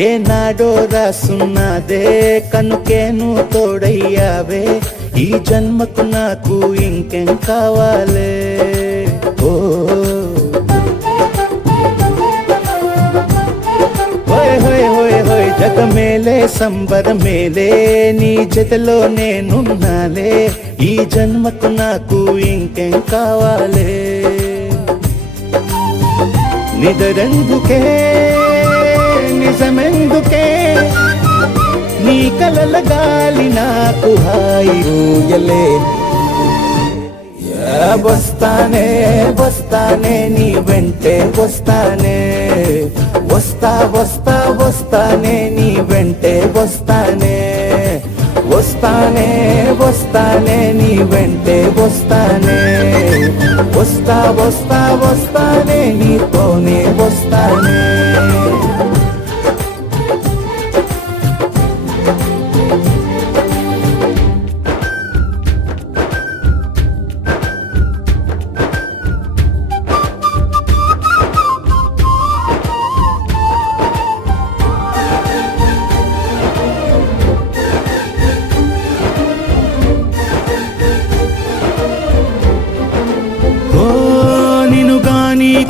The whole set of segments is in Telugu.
ఏనాడో రాసున్నదే కనుకేను తోడయ్యావే ఈ జన్మకు నాకు ఇంకేం కావాలే ఓ హోయ్ హోయ్ హోయ్ హోయ్ జగమేలే సంబరమేలే నీ జతలో నేనున్నాలే ఈ జన్మకు నాకు ఇంకేం కావాలే నిదరెందుకే నిజమెందుకే నీ కలల గాలి నాకు హాయిలే వస్తానే వస్తానే నీ వెంటే వస్తానే వస్తా వస్తా వస్తానే నీ వెంటే వస్తానే వస్తానే వస్తానే నీ వెంటే వస్తానే వస్తా వస్తా వస్తానే నీతోనే వస్తానే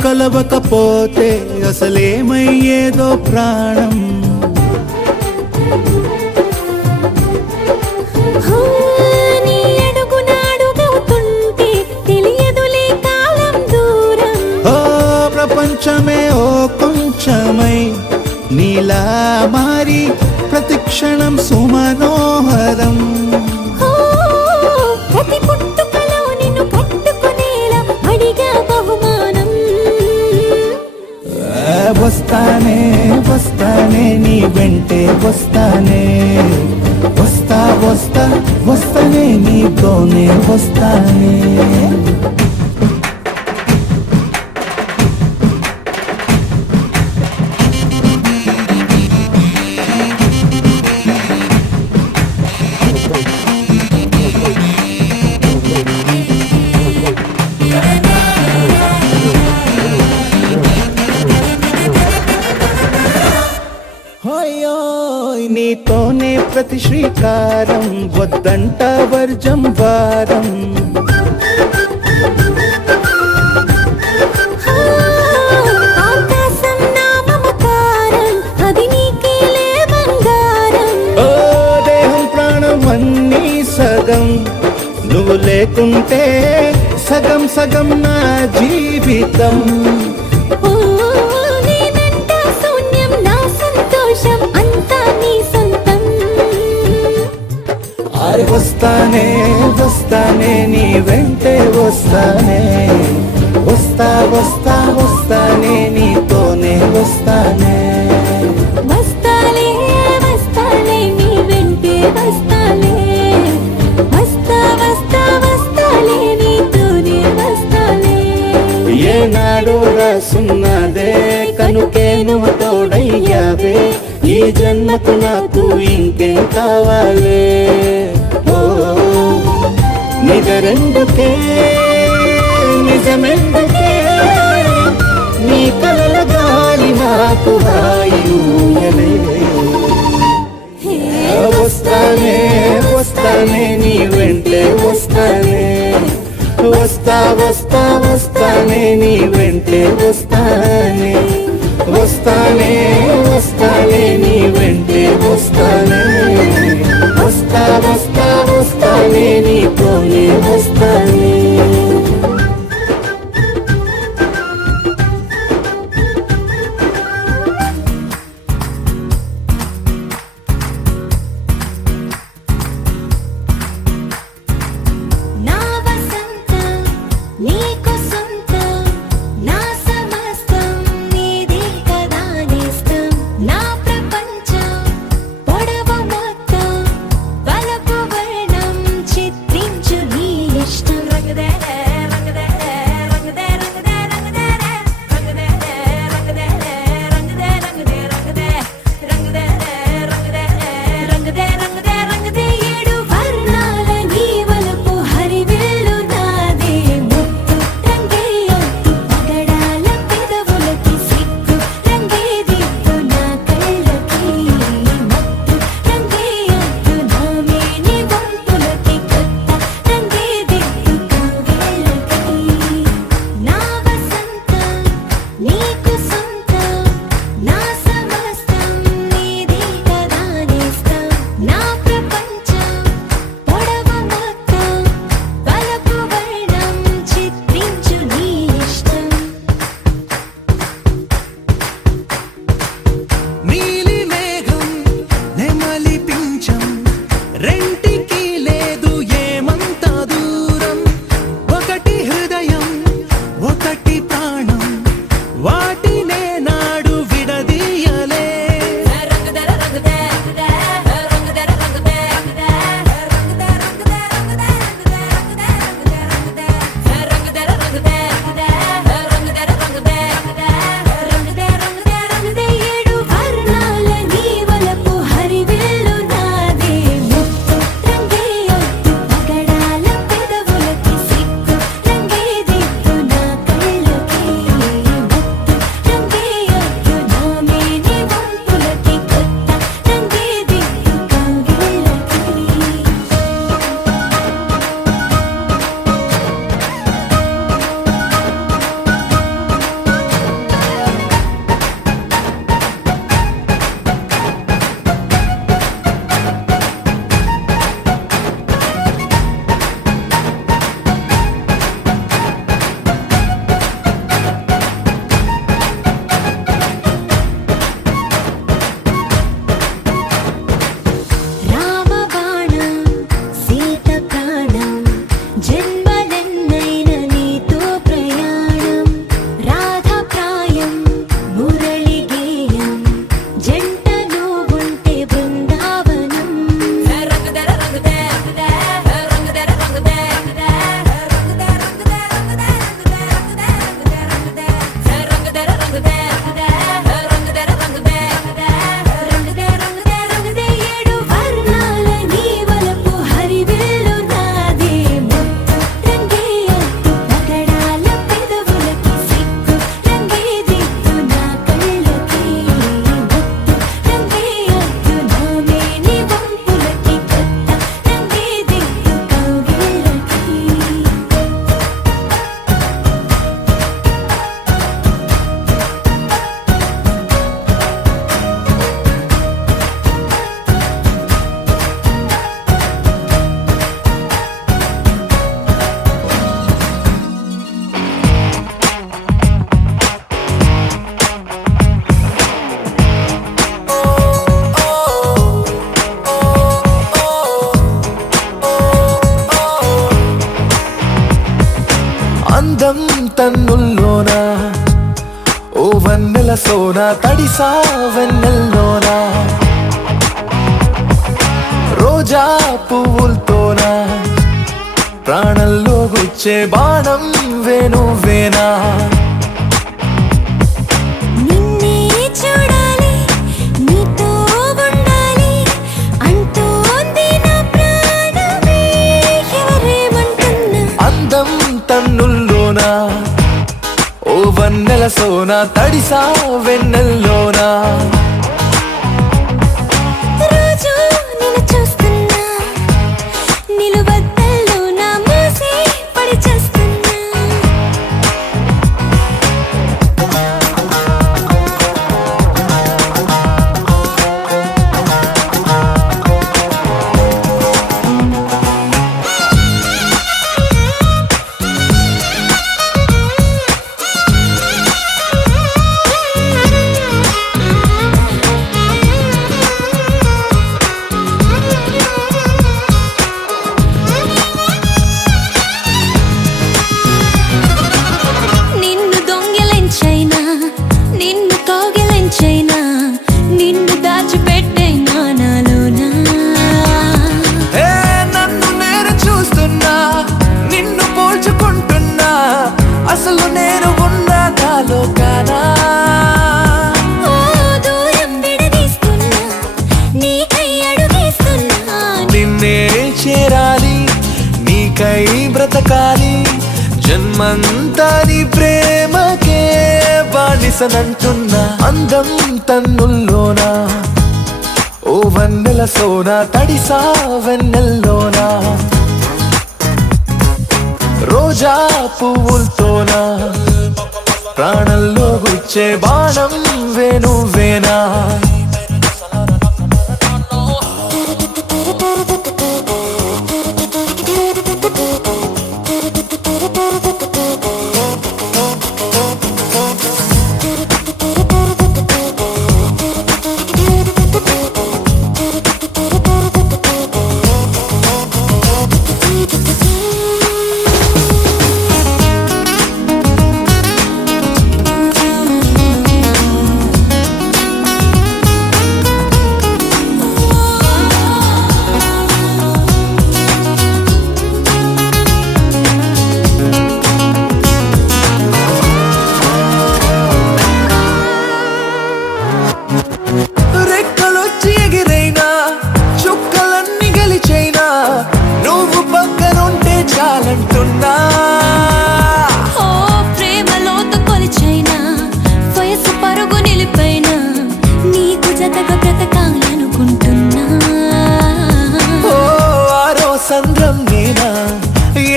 కలవకపోతే అసలేమయ్యేదో ప్రాణం నీ అడుగునాడుగవుతుంటే తెలియదులే కాలం దూరం ఓ ప్రపంచమే ఓ కొంచెమై నీలా మారి ప్రతిక్షణం సుమనోహరం ప్రతి పుట్టుకలో నిన్ను కట్టుకునేలా అడిగా బహుమానం వస్తానే వస్తానే నీ వెంటే వస్తానే వస్తా వస్తా వస్తానే నీతోనే వస్తానే నీతోనే ప్రతి శ్రీకారం వద్దంట వర్జం వారం ఆకాశం నా మమకారం అది నీకేలే బంగారం ఓ దేహం ప్రాణం అన్నీ సగం నువ్వు లేకుంటే సగం సగం నా జీవితం వస్తానే వస్తానే నీ వెంటే వస్తానే వస్తా వస్తా వస్తానే నీతోనే వస్తానే వస్తాలే వస్తాలే నీ వెంటే వస్తాలే వస్తా వస్తా వస్తాలే నీతోనే వస్తాలే ఏనాడు రాసున్నదే కనుకేను తోడయ్యావే ఈ జన్మకు నాకు ఇంకేం కావాలే నిజరెందుకే నిజమెందుకే నీ కలల గాలి నాకు హాయిలే వస్తానే వస్తానే నీ వెంటే వస్తానే వస్తా వస్తా వస్తానే నీ వెంటే వస్తానే వస్తానే వస్తానే నీ వెంటే వస్తానే వస్తా వస్తా వస్తానే నీతోనే వస్తానే ఏడు వర్ణాల నీ వలపు హరివిల్లు నాదే ముత్తు రంగే అద్దు పగడాల పెదవులకి సిగ్గు రంగే దిద్దు నా కళ్ళకి ముత్తు రంగే అద్దు నా మేని వంపులకి కొత్త రంగే దిద్దు కౌగిళ్ళకి అందం తన్నుల్లోనా ఓ వన్నెల సోనా తడిసా వెన్నెల్లోనా రోజా పువ్వులతోనా ప్రాణంలో గుచ్చే బాణం వేణువేనా నిన్నే చూడాలి నీతో ఉండాలి అంటోంది నా ప్రాణమే ఎవరేమంటున్నా అందం తన్నుల్లోనా ఓ వన్నెల సోనా తడిసా వెన్నెల్లోనా రోజు నిన్ను చూస్తున్నా నిలువద్దల్లో నా మూసి పడి చేస్తున్నా నిన్ను దొంగిలించైనా నిన్ను కౌగిలించైనా నిన్ను దాచిపెట్టైనా నాలోనా ఏ నన్ను నేను చూస్తున్నా నిన్ను పోల్చుకుంటున్నా అసలు నేను ఉన్నా నాలో కానా ఓ దూరం విడదీస్తున్నా నీకై అడుగేస్తున్నా నిన్నే చేరాలి నీకై బ్రతకాలి జన్మంతా నీ ప్రేమకే బానిసనంటున్నా అందం తన్నుల్లోనా ఓ వన్నెల సోనా తడిసా వెన్నెల్లోనా రోజా పువ్వులతోనా ప్రాణంలో గుచ్చే బాణం వేణువేనా రెక్కలొచ్చి ఎగిరైనా చుక్కలన్నీ గెలిచైనా నువ్వు పక్కనుంటే చాలంటున్నా ఓ ప్రేమలోతు కొలిచైనా వయసు పరుగు నిలిపైనా నీకు జతగా బ్రతకాలనుకుంటున్నా ఓ ఆరో సంద్రం నేనా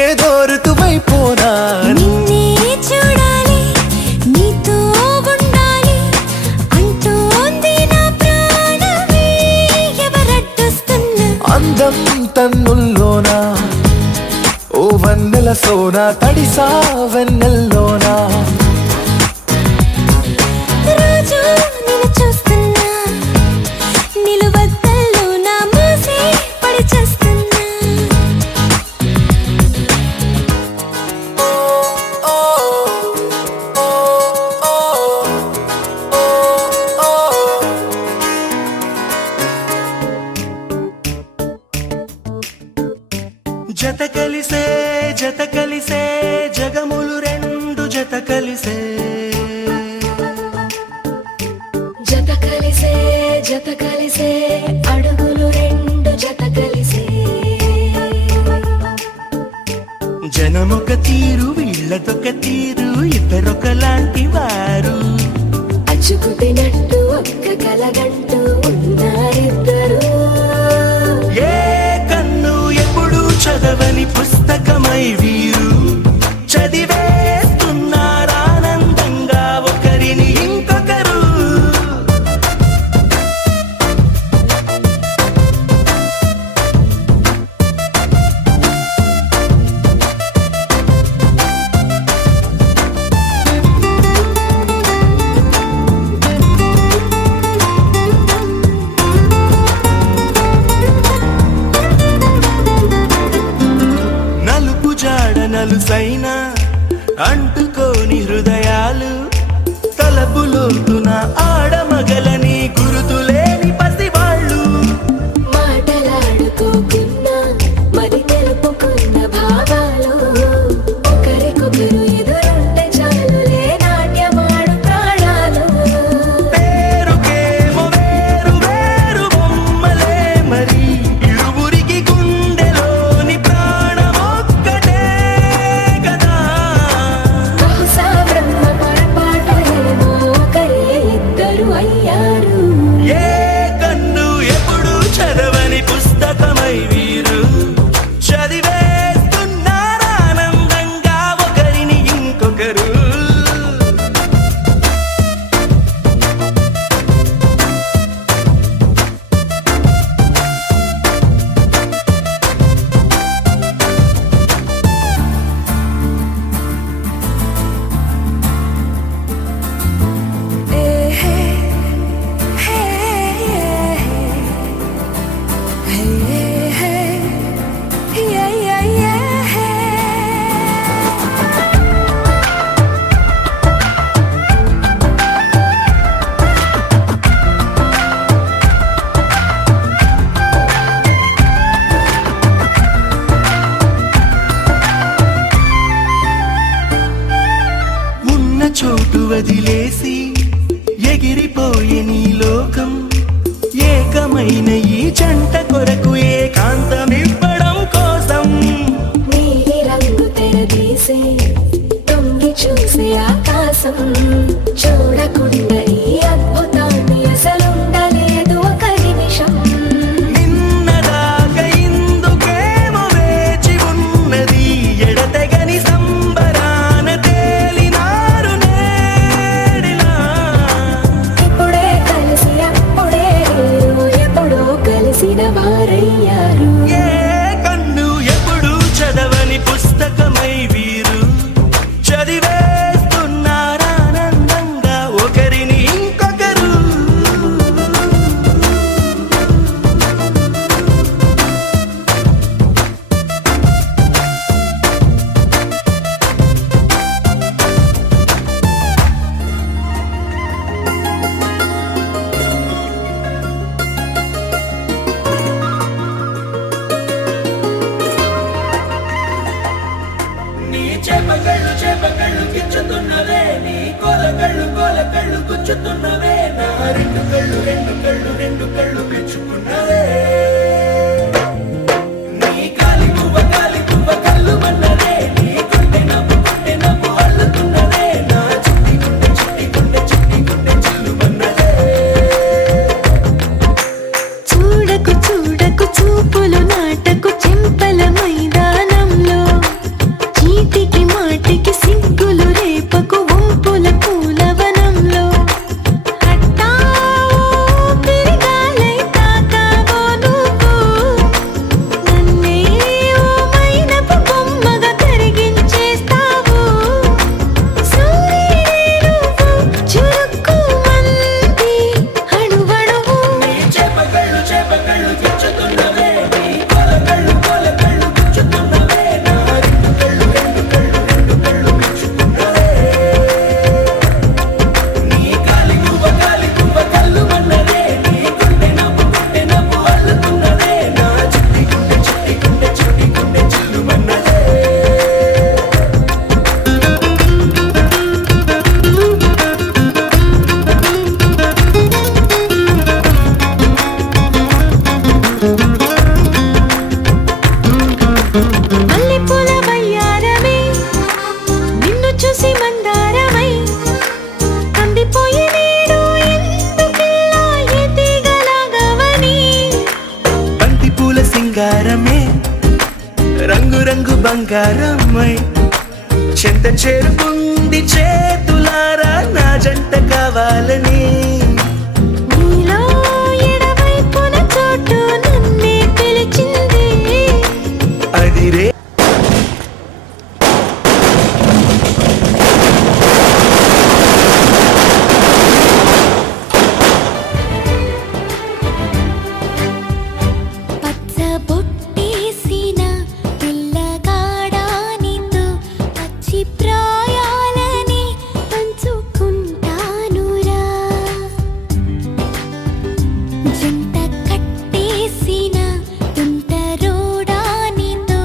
ఏదో ఋతువైపోనా నిన్నే చూడాలి నీతో ఉండాలి అంటోంది నా ప్రాణమే ఎవరడ్డొస్తున్నా అందం తన్నుల్లోనా ఓ వన్నెల సోనా తడిసా వెన్నెల్లోనా రోజు నిన్ను చూస్తున్నా నిలువద్దల్లో నా మూసి పడి చేస్తున్నా జత కలిసే జగములు రెండు జత కలిసే జత కలిసే అడుగులు రెండు జత కలిసే జనమొక తీరు వీళ్ళదొక తీరు ఇద్దరొకలాంటి వారు అచ్చుకు తినట్టు ఒక్క కలగంటూ ఉన్నారిద్దరు ఏ కన్ను ఎప్పుడు చదవని పుస్తకమై వీరు చదివేస్తున్నారానందంగా ఒకరిని ఇంకొకరు నలుపు జాడ నలుసైన అంటుకోని హృదయాలు తలపులోతున ఆడమగలని గురుతులేని పసివాళ్ళు మాటలాడుకోకున్నా మరి తెలుపుకున్న భావాలు ఒకరికొకరు ఎదురుంటే చాలులే నాట్యమాడు ప్రాణాలు పేరుకేమో వేరు వేరు బొమ్మలే మరి ఇరువురికి గుండెలోని ప్రాణమొక్కటే కదా బహుశా బ్రహ్మ పొరపాటు ఏమో ఒకరే ఇద్దరు అయ్యారు ఏ కన్ను ఎప్పుడు చదవని పుస్తకమై వీరు చదివేస్తున్నారానందంగా ఒకరిని ఇంకొకరు ఉన్న చోటు వదిలేసి ఎగిరిపోయే నీ లోకం ఏకమైన ఈ జంట కొరకు ఏకాంతమివ్వడం కోసం నీలి రంగు తెరదీసే తొంగి చూసే ఆకాశం చూడకుండా ఈ అద్భుతాన్ని అసలుండలేదు ఒక నిమిషం నిన్నదాకా ఇందుకేమో వేచి ఉన్నది ఎడతెగని సంబరాన తేలినారు నేడిలా ఇప్పుడే కలిసి అప్పుడే లేరు ఎప్పుడో కలిసిన వారయ్యారు ఏ కన్ను ఎప్పుడు చదవని పుస్తకమై వీరు చదివేస్తున్నారానందంగా ఒకరిని ఇంకొకరు నీ చేపకళ్ళు గిచ్చుతున్నవే నీ కోలకళ్ళు గుచ్చుతున్నవే నా రెండు కళ్ళు పిచ్చుకున్నవే నీ కాలి పువ్వ కళ్ళు మన్నదే నీ కొంటె నవ్వు అల్లుతున్నదే నా చిట్టి గుండె చిల్లు మన్నదే చూడకు చూడకు చూపులు నాటకు చెంపల మైదానంలో చీటికి మాటికి సిగ్గులు రేపకు వంపుల పూలవనంలో హఠావో తిరగాలై తాకావో నువ్వు బంగారమ్మై చెంత చేరుకుంది చేతులారా నా జంట కావాలని నీలో ఎడవైపున చోటు నన్నే పిలిచింది అది రే పచ్చ బొట్టేసిన పిల్లగాడానితో పచ్చి ప్రాయాలని పంచుకుంటానురా జంట కట్టేసిన తుంటరోడానితో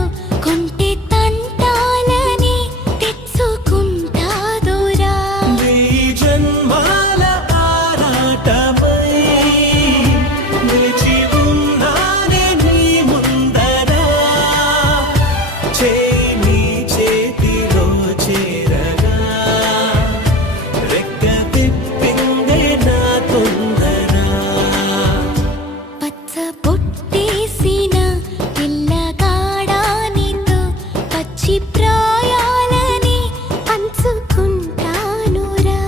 కొంటె తంటాలని తెచ్చుకుంటాదురా వెయ్యి జన్మాల ఆరాటమై నిలిచి ఉన్నానే నీ ముందరా చేయి నీ చేతిలో చేరగా రెక్క తిప్పిందే నా తొందర పచ్చ బొట్టేసిన పిల్లగాడానితో పచ్చి ప్రాయాలని పంచుకుంటానురా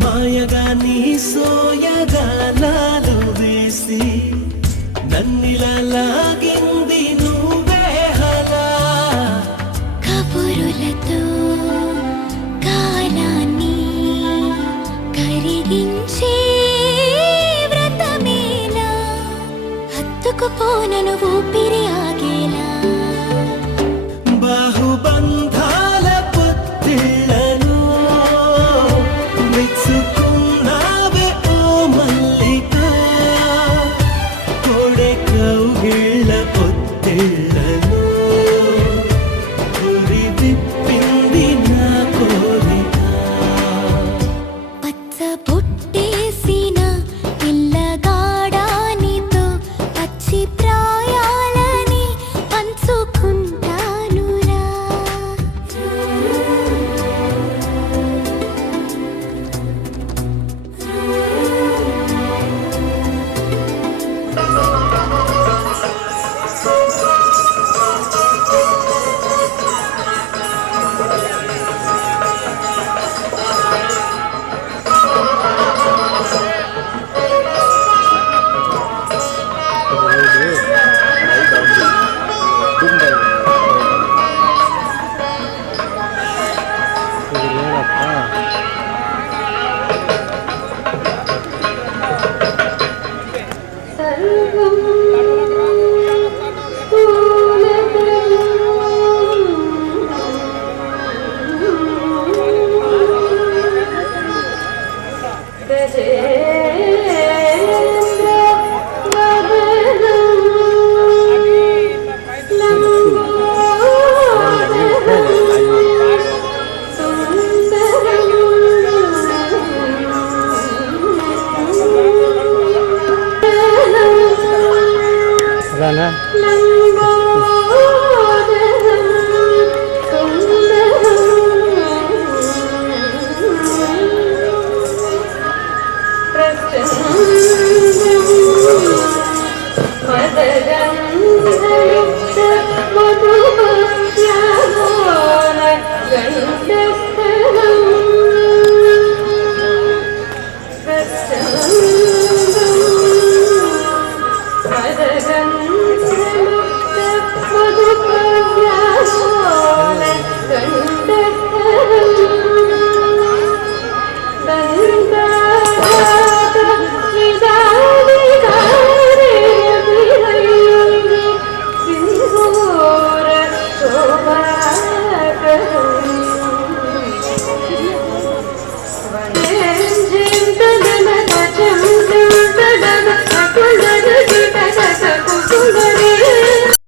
మాయగా నీ సోయగాలాలు వేసి నన్నిలా లాగింది నువ్వే హలా కబురులతో కాలాన్ని కరిగించే వ్రతమేలా హత్తుకుపోనను ఊపిరి ఆగేలా బాహుబంధాల పొత్తిళ్లను మెచ్చుకున్నావే ఓ మల్లిక కొడే కౌగిళ్ళ పొత్తిళ్లను ఉరి విప్పింది నా కోరిక పచ్చ బొట్టేసిన పిల్లగాడానితో పచ్చి ప్రాయాలని పంచుకుంటానురా శోభా